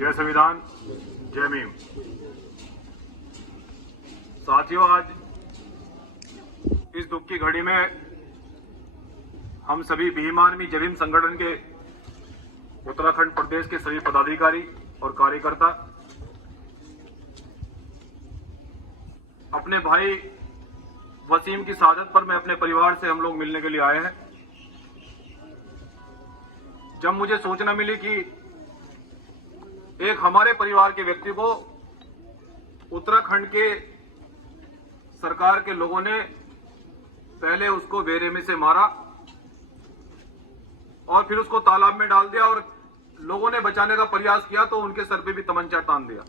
जय संविधान, जय भीम। साथियों, आज इस दुख की घड़ी में हम सभी भीम आर्मी जय भीम संगठन के उत्तराखंड प्रदेश के सभी पदाधिकारी और कार्यकर्ता अपने भाई वसीम की शहादत पर मैं अपने परिवार से हम लोग मिलने के लिए आए हैं। जब मुझे सूचना मिली कि एक हमारे परिवार के व्यक्ति को उत्तराखंड के सरकार के लोगों ने पहले उसको बेरहमी से मारा और फिर उसको तालाब में डाल दिया और लोगों ने बचाने का प्रयास किया तो उनके सर पे भी तमंचा तान दिया।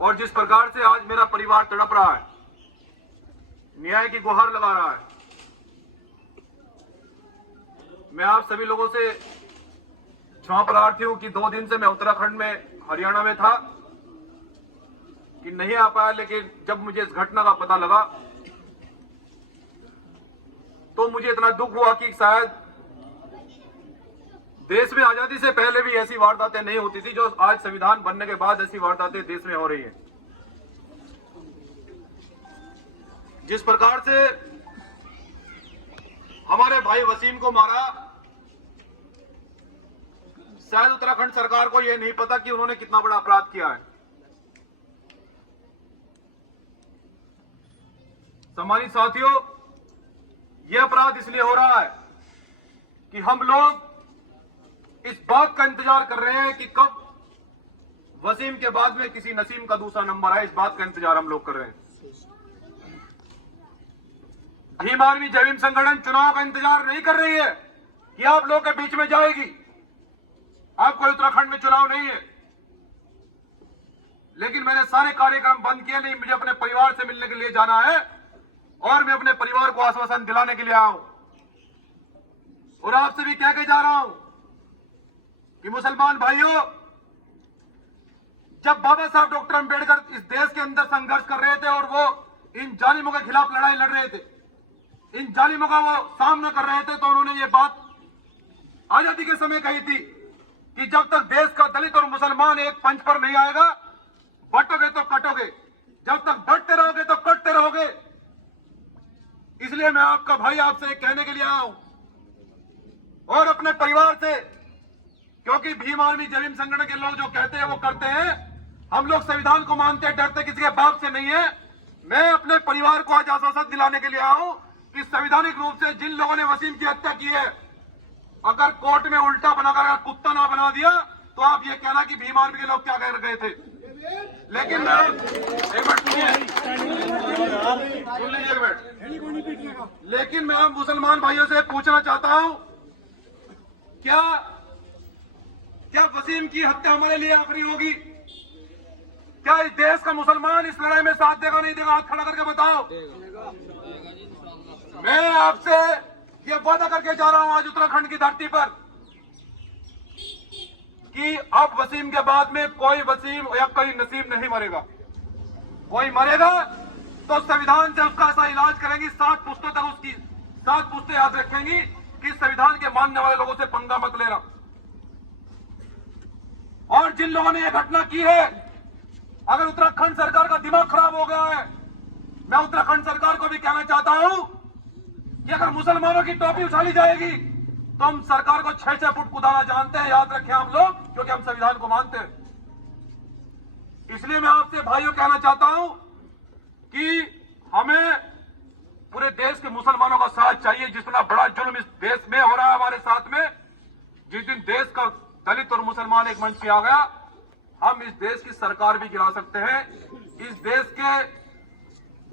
और जिस प्रकार से आज मेरा परिवार तड़प रहा है, न्याय की गुहार लगा रहा है, मैं आप सभी लोगों से क्षमा प्रार्थी हूं कि 2 दिन से मैं उत्तराखंड में हरियाणा में था कि नहीं आ पाया, लेकिन जब मुझे इस घटना का पता लगा तो मुझे इतना दुख हुआ कि शायद देश में आजादी से पहले भी ऐसी वारदातें नहीं होती थी जो आज संविधान बनने के बाद ऐसी वारदातें देश में हो रही हैं। जिस प्रकार से हमारे भाई वसीम को मारा, शायद उत्तराखंड सरकार को यह नहीं पता कि उन्होंने कितना बड़ा अपराध किया है। सम्मानित साथियों, यह अपराध इसलिए हो रहा है कि हम लोग इस बात का इंतजार कर रहे हैं कि कब वसीम के बाद में किसी नसीम का दूसरा नंबर आए। इस बात का इंतजार हम लोग कर रहे हैं। भीम आर्मी जय भीम संगठन चुनाव का इंतजार नहीं कर रही है कि आप लोग के बीच में जाएगी। आप कोई उत्तराखंड में चुनाव नहीं है, लेकिन मैंने सारे कार्यक्रम बंद किए। नहीं, मुझे अपने परिवार से मिलने के लिए जाना है और मैं अपने परिवार को आश्वासन दिलाने के लिए आया हूं। और आपसे भी कह के जा रहा हूं कि मुसलमान भाइयों, जब बाबा साहब डॉक्टर अंबेडकर इस देश के अंदर संघर्ष कर रहे थे और वो इन जालिमों के खिलाफ लड़ाई लड़ रहे थे, इन जालिमों का वो सामना कर रहे थे, तो उन्होंने ये बात आजादी के समय कही थी कि जब तक देश का दलित और मुसलमान एक पंच पर नहीं आएगा, बंटोगे तो कटोगे, जब तक बढ़ते रहोगे तो कटते रहोगे। इसलिए मैं आपका भाई आपसे कहने के लिए आया हूं और अपने परिवार से, क्योंकि भीम आर्मी जय भीम संगठन के लोग जो कहते हैं वो करते हैं। हम लोग संविधान को मानते हैं, डरते किसी के बाप से नहीं है। मैं अपने परिवार को आज आश्वासन दिलाने के लिए आया हूं कि संवैधानिक रूप से जिन लोगों ने वसीम की हत्या की है, अगर कोर्ट में उल्टा बनाकर अगर कुत्ता ना बना दिया तो आप ये कहना कि भीम आर्मी के लोग क्या कह गए थे। लेकिन मैं एक मिनट सुनिए, लेकिन मैं मुसलमान भाइयों से पूछना चाहता हूं, क्या वसीम की हत्या हमारे लिए आखिरी होगी? क्या इस देश का मुसलमान इस लड़ाई में साथ देगा, नहीं देगा? हाथ खड़ा करके बताओ। मैं आपसे ये वादा करके जा रहा हूं आज उत्तराखंड की धरती पर कि अब वसीम के बाद में कोई वसीम या कोई नसीम नहीं मरेगा। कोई मरेगा तो संविधान से उसका ऐसा इलाज करेंगी, 7 पुश्तों तक उसकी 7 पुश्तें याद रखेंगी कि संविधान के मानने वाले लोगों से पंगा मत लेना। और जिन लोगों ने यह घटना की है, अगर उत्तराखंड सरकार का दिमाग खराब हो गया है, मैं उत्तराखंड सरकार को भी कहना चाहता हूं कि अगर मुसलमानों की टोपी उछाली जाएगी तो हम सरकार को 6-6 फुट कुदाना जानते हैं। याद रखें आप लोग, क्योंकि हम संविधान को मानते हैं। इसलिए मैं आपसे भाइयों कहना चाहता हूं कि हमें पूरे देश के मुसलमानों का साथ चाहिए। जितना बड़ा जुल्म इस देश में हो रहा है हमारे साथ में, जिस दिन देश का दलित और मुसलमान एक मंच पे आ गया, हम इस देश की सरकार भी गिरा सकते हैं। इस देश के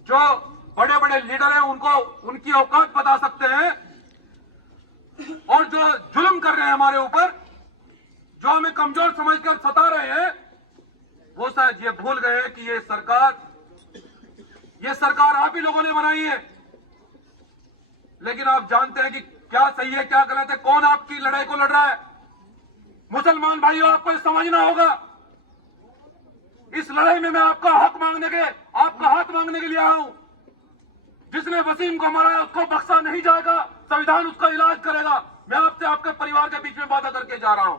जो बड़े बड़े लीडर हैं उनको उनकी औकात बता सकते हैं। और जो जुल्म कर रहे हैं हमारे ऊपर, जो हमें कमजोर समझकर सता रहे हैं, वो शायद ये भूल गए हैं कि ये सरकार आप ही लोगों ने बनाई है। लेकिन आप जानते हैं कि क्या सही है क्या गलत है, कौन आपकी लड़ाई को लड़ रहा है। मुसलमान भाइयों, आपको समझना होगा, इस लड़ाई में मैं आपका हाथ मांगने के लिए आया हूं। जिसने वसीम को मारा है उसको बख्शा नहीं जाएगा। संविधान उसका इलाज करेगा। मैं आपसे आपके परिवार के बीच में वादा करके जा रहा हूं।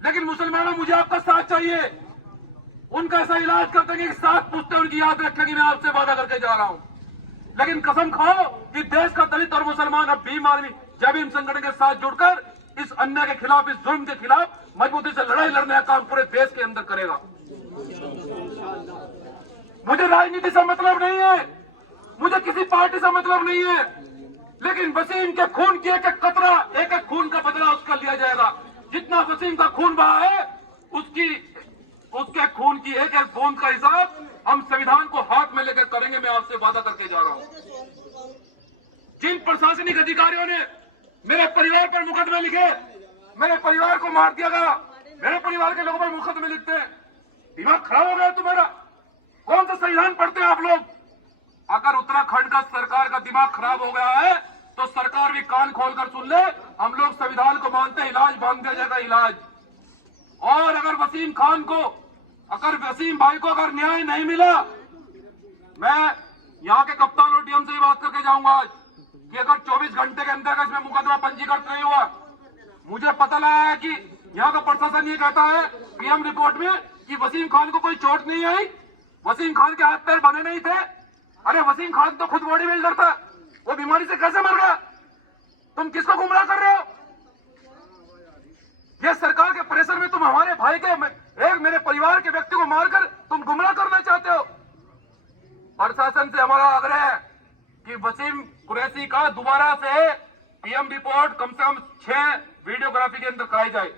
लेकिन मुसलमानों, मुझे आपका साथ चाहिए। उनका ऐसा इलाज करते कि साथ पूछते उनकी याद रखेगी। मैं आपसे वादा करके जा रहा हूं। लेकिन कसम खाओ कि देश का दलित और मुसलमान अब भीम आर्मी जय भीम संगठन के साथ जुड़कर इस अन्याय के खिलाफ, इस जुल्म के खिलाफ मजबूती से लड़ाई लड़ने का काम पूरे देश के अंदर करेगा। मुझे राजनीति से मतलब नहीं है, मुझे किसी पार्टी से मतलब नहीं है, लेकिन वसीम के खून की एक एक कतरा, एक एक खून का बदला उसका लिया जाएगा। जितना वसीम का खून बहा है, उसके खून की एक एक बूंद का हिसाब हम संविधान को हाथ में लेकर करेंगे। मैं आपसे वादा करके जा रहा हूं। जिन प्रशासनिक अधिकारियों ने मेरे परिवार पर मुकदमे लिखे, मेरे परिवार को मार दिया गया, मेरे परिवार के लोगों पर मुकदमे लिखते हैं, दिमाग खराब हो गया तुम्हारा? कौन सा संविधान पढ़ते हैं आप लोग? अगर उत्तराखंड का सरकार का दिमाग खराब हो गया है तो सरकार भी कान खोलकर सुन ले। हम लोग संविधान को मानते हैं, इलाज बांध दिया जाएगा, इलाज। और अगर वसीम खान को, अगर वसीम भाई को अगर न्याय नहीं मिला, मैं यहाँ के कप्तान और डीएम से ही बात करके जाऊंगा आज कि अगर 24 घंटे के अंदर इसमें मुकदमा पंजीकृत नहीं हुआ, मुझे पता लगा है कि यहाँ का प्रशासन ये कहता है पीएम रिपोर्ट में कि वसीम खान को कोई चोट नहीं आई, वसीम खान के हाथ पैर बने नहीं थे। अरे वसीम खान तो खुद बॉडी बिल्डर था, वो बीमारी से कैसे मर गया? तुम किसको गुमराह कर रहे हो? ये सरकार के प्रेशर में तुम हमारे भाई के, एक मेरे परिवार के व्यक्ति को मारकर तुम गुमराह करना चाहते हो। प्रशासन से हमारा आग्रह है कि वसीम कुरैशी का दोबारा से पीएम रिपोर्ट कम से कम 6 वीडियोग्राफी के अंदर कराई जाए,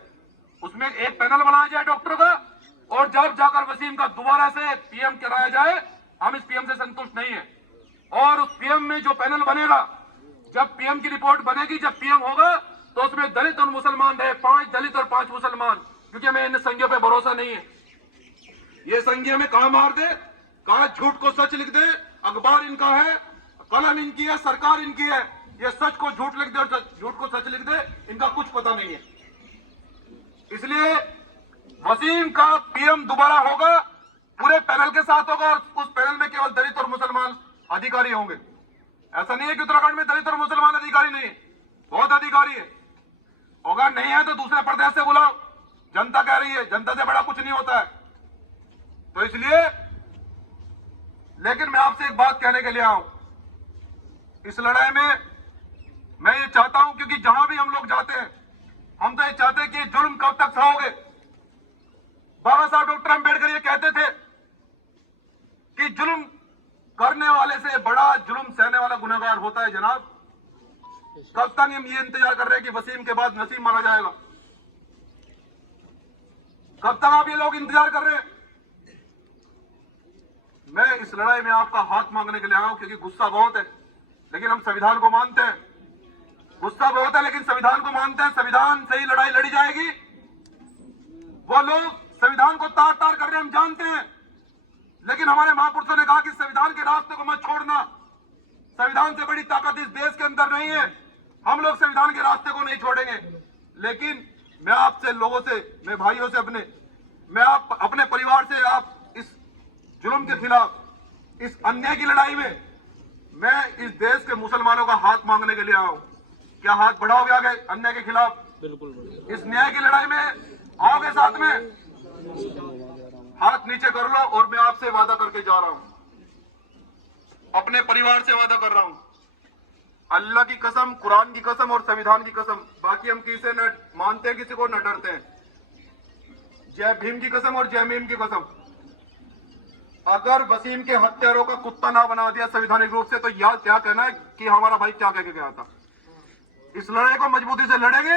उसमें एक पैनल बनाया जाए डॉक्टर का, और जब जाकर वसीम का दोबारा से पीएम कराया जाए। हम इस पीएम से संतुष्ट नहीं है, और उस पीएम में जो पैनल बनेगा, जब पीएम की रिपोर्ट बनेगी, जब पीएम होगा, तो उसमें दलित और मुसलमान रहे, 5 दलित और 5 मुसलमान, क्योंकि हमें इन संज्ञों पे भरोसा नहीं है। ये संज्ञा में कहा मार दे, कहा झूठ को सच लिख दे, अखबार इनका है, कलम इनकी है, सरकार इनकी है। ये सच को झूठ लिख दे और झूठ को सच लिख दे, इनका कुछ पता नहीं है। इसलिए वसीम का पीएम दोबारा होगा, पूरे पैनल के साथ होगा, और उस पैनल में केवल दलित और मुसलमान अधिकारी होंगे। ऐसा नहीं है कि उत्तराखंड में दलित और मुसलमान अधिकारी नहीं, बहुत अधिकारी है। अगर नहीं है तो दूसरे प्रदेश से बुलाओ, जनता कह रही है, जनता से बड़ा कुछ नहीं होता है। तो इसलिए, लेकिन मैं आपसे एक बात कहने के लिए आऊं, इस लड़ाई में मैं ये चाहता हूं, क्योंकि जहां भी हम लोग जाते हैं, हम तो ये चाहते हैं कि जुल्म कब तक सहोगे। बाबा साहब डॉक्टर अंबेडकर ये कहते थे कि जुल्म करने वाले से बड़ा जुल्म सहने वाला गुनहगार होता है। जनाब, कब तक हम ये इंतजार कर रहे हैं कि वसीम के बाद नसीम मारा जाएगा? कब तक आप ये लोग इंतजार कर रहे हैं? मैं इस लड़ाई में आपका हाथ मांगने के लिए आया हूं, क्योंकि गुस्सा बहुत है, लेकिन हम संविधान को मानते हैं। गुस्सा बहुत है, लेकिन संविधान को मानते हैं। संविधान से ही लड़ाई लड़ी जाएगी। वो लोग संविधान को तार तार कर रहे हैं, हम जानते हैं, लेकिन हमारे महापुरुषों ने कहा कि संविधान के रास्ते को मत छोड़ना। संविधान से बड़ी ताकत इस देश के अंदर नहीं है। हम लोग संविधान के रास्ते को नहीं छोड़ेंगे। लेकिन मैं आपसे, लोगों से, मैं भाइयों से, मैं अपने परिवार से, आप इस जुल्म के खिलाफ, इस अन्याय की लड़ाई में मैं इस देश के मुसलमानों का हाथ मांगने के लिए आया हूं। क्या हाथ बढ़ाओगे आगे अन्याय के खिलाफ? बिल्कुल। इस न्याय की लड़ाई में आओगे साथ में? हाथ नीचे कर लो। और मैं आपसे वादा करके जा रहा हूं, अपने परिवार से वादा कर रहा हूं, अल्लाह की कसम, कुरान की कसम और संविधान की कसम, बाकी हम किसे न मानते हैं, किसी को न डरते हैं। जय भीम की कसम और जय भीम की कसम, अगर वसीम के हत्यारों का कुत्ता ना बना दिया संवैधानिक रूप से, तो याद क्या कहना है कि हमारा भाई क्या कह के गया था। इस लड़ाई को मजबूती से लड़ेंगे।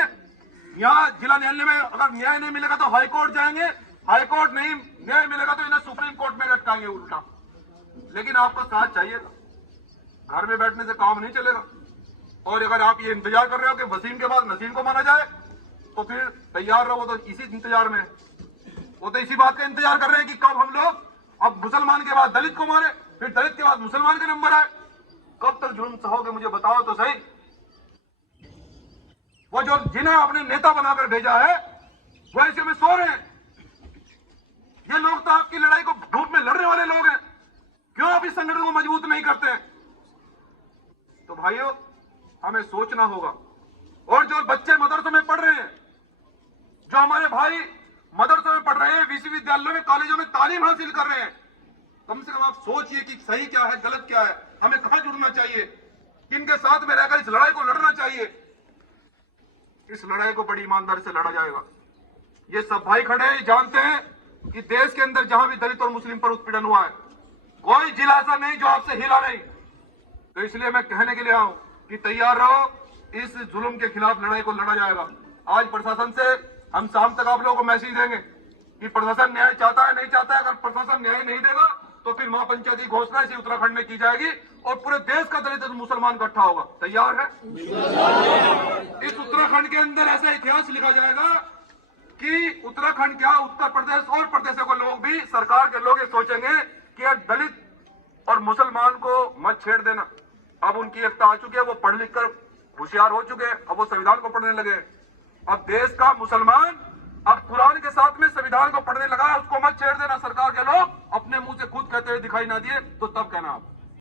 यहाँ जिला न्यायालय में अगर न्याय नहीं मिलेगा तो हाई कोर्ट जाएंगे, हाई कोर्ट नहीं न्याय मिलेगा तो इन्हें सुप्रीम कोर्ट में लटकाएंगे उल्टा। लेकिन आपका साथ चाहिएगा, घर में बैठने से काम नहीं चलेगा। और अगर आप ये इंतजार कर रहे हो कि वसीम के बाद नसीम को मारा जाए, तो फिर तैयार रहो। तो इसी इंतजार में, वो तो इसी बात का इंतजार कर रहे हैं कि कब हम लोग अब मुसलमान के बाद दलित को मारे, फिर दलित के बाद मुसलमान के नंबर आए। कब तक जुल्म सहोगे, मुझे बताओ तो सही। वो जो जिन्हें आपने नेता बनाकर भेजा है, वो ऐसे में सो रहे हैं। ये लोग तो आपकी लड़ाई को धूप में लड़ने वाले लोग हैं। क्यों आप इस संगठन को मजबूत नहीं करते? तो भाइयों, हमें सोचना होगा। और जो बच्चे मदरसों में पढ़ रहे हैं, जो हमारे भाई मदरसों में पढ़ रहे हैं, विश्वविद्यालयों में, कॉलेजों में तालीम हासिल कर रहे हैं, कम से कम आप सोचिए कि सही क्या है, गलत क्या है, हमें कहां जुड़ना चाहिए, किनके साथ में रहकर इस लड़ाई को लड़ना चाहिए। इस लड़ाई को बड़ी ईमानदारी से लड़ा जाएगा। ये सब भाई खड़े हैं, जानते हैं कि देश के अंदर जहां भी दलित और मुस्लिम पर उत्पीड़न हुआ है, कोई जिला ऐसा नहीं जो आपसे हिला नहीं। तो इसलिए मैं कहने के लिए आऊं कि तैयार रहो, इस जुल्म के खिलाफ लड़ाई को लड़ा जाएगा। आज प्रशासन से हम शाम तक आप लोगों को मैसेज देंगे कि प्रशासन न्याय चाहता है, नहीं चाहता है। अगर प्रशासन न्याय नहीं देगा तो फिर महापंचायत की घोषणा इसी उत्तराखंड में की जाएगी और पूरे देश का दलित और मुसलमान इकट्ठा होगा। तैयार है? इस उत्तराखंड के अंदर ऐसा इतिहास लिखा जाएगा कि उत्तराखंड क्या, उत्तर प्रदेश और प्रदेशों के लोग भी, सरकार के लोग ये सोचेंगे कि यार दलित और मुसलमान को मत छेड़ देना। अब उनकी एकता आ चुकी है, वो पढ़ लिख कर होशियार हो चुके हैं, अब वो संविधान को पढ़ने लगे। अब देश का मुसलमान अब कुरान के साथ में संविधान को पढ़ने लगा है, उसको मत छेड़ देना। सरकार के लोग अपने मुंह से खुद कहते हुए दिखाई ना दिए तो तब कहना आप।